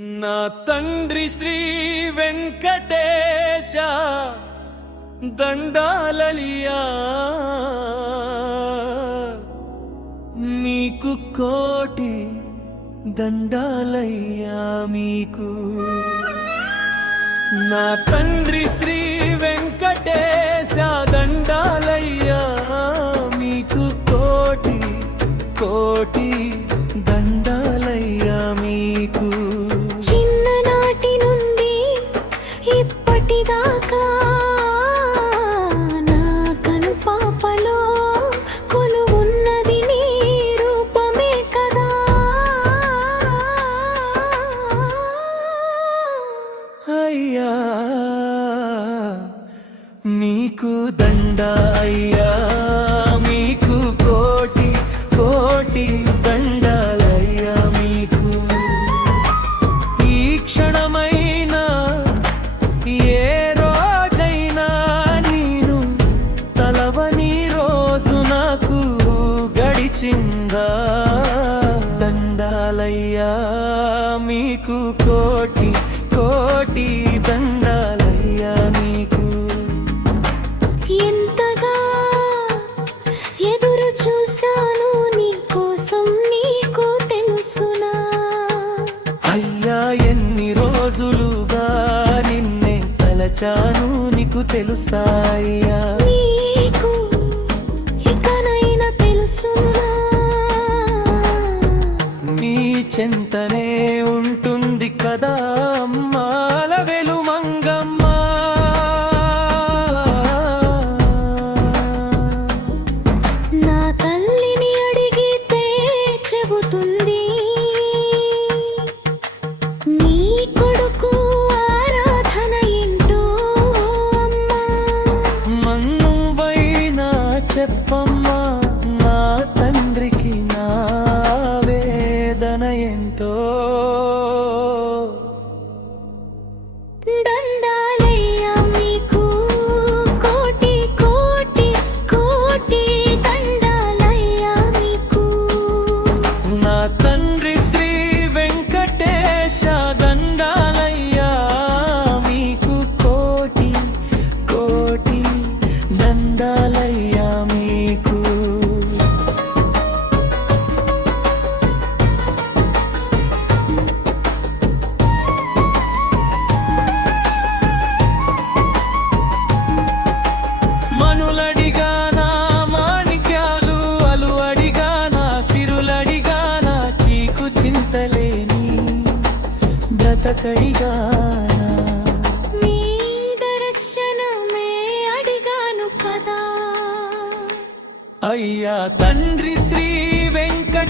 నా తండ్రి శ్రీ వెంకటేశ దండాలలియా మీకు కోటి దండాలయ్యా మీకు. నా తండ్రి శ్రీ వెంకటేశ దండాలయ్యా మీకు కోటి కోటి దండాలయ్యా మీకు. చిన్ననాటి నుండి ఇప్పటిదాకా నా కను పాపలో కొలువున్నది నీ రూపమే కదా. అయ్యా మీకు దండా అయ్యా మీకు కోటి కోటి దండాలయ్యా మీకు. ఈ క్షణమైనా ఏ రోజైనా నేను తలవని రోజు నాకు గడిచిందా. దండాలయ్యా మీకు కోటి కోటి దండాలయ్యా మీకు. ఎంతగా ఎదురు చూశాను నీ కోసం నీకు తెలుసునా. అయ్యా ఎన్ని రోజులుగా నిన్నే తలచాను నీకు తెలుసా అయ్యా. నీకు ఇకనైనా తెలుసునా. నీ చెంతనే ఉంటుంది కదా అమ్మాల వెలుమంగమ్మ. నా తల్లిని అడిగితే చెబుతుంది నీ కొడుకు ఆరాధన ఏంటో అమ్మా. మన్నువైనా చెప్పమ్మా నా తండ్రికి నా వేదన ఏంటో. దండాలయ్యా మీకు కోటి కోటి కోటి దండాలయ్యా మీకు. నా తండ్రి శ్రీ వెంకటేశ దండాలయ్యా మీకు కోటి కోటి దండాలయ్యా మీకు. మనులడిగానా మాణిక్యాలు అలువడిగానా సిరులడిగానా చీకు చింతలేని బ్రతకడిగానా. మీ దర్శనమే అడిగాను కదా. అయ్యా తండ్రి శ్రీ వెంకటేశ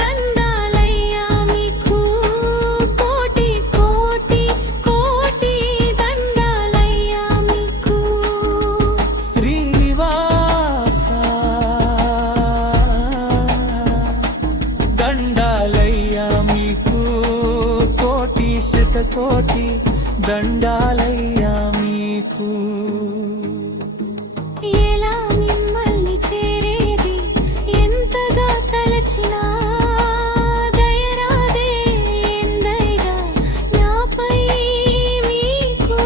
దండాలయ్యా మీకు కోటి కోటి కోటి దండాలయ్యా మీకు. శ్రీనివాస దండాలయ్యా మీకు కోటి శతకోటి దండాలయ్యా మీకు. ఎలా మిమ్మల్ని చేరేది ఎంతగా తలచినా దయరాదే ఎందైగా నాపై మీకు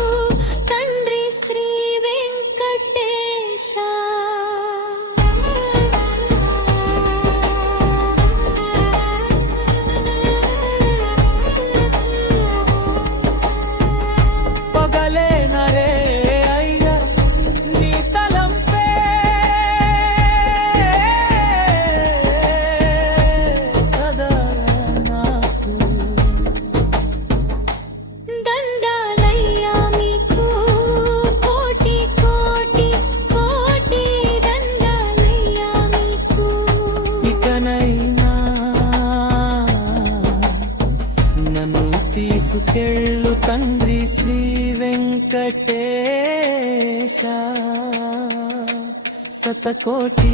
తండ్రి శ్రీ వెంకటేశ. పగలే నరే అయ్యా నీ తలంపే కదా నాకు. దండాలయ్యా మీకు కోటి కోటి కోటి దండాలయ్యా మీకు. ఇకనైనా నన్ను తీసుకెళ్ళు తండ్రి శ్రీ వెంకటేశ శతకోటి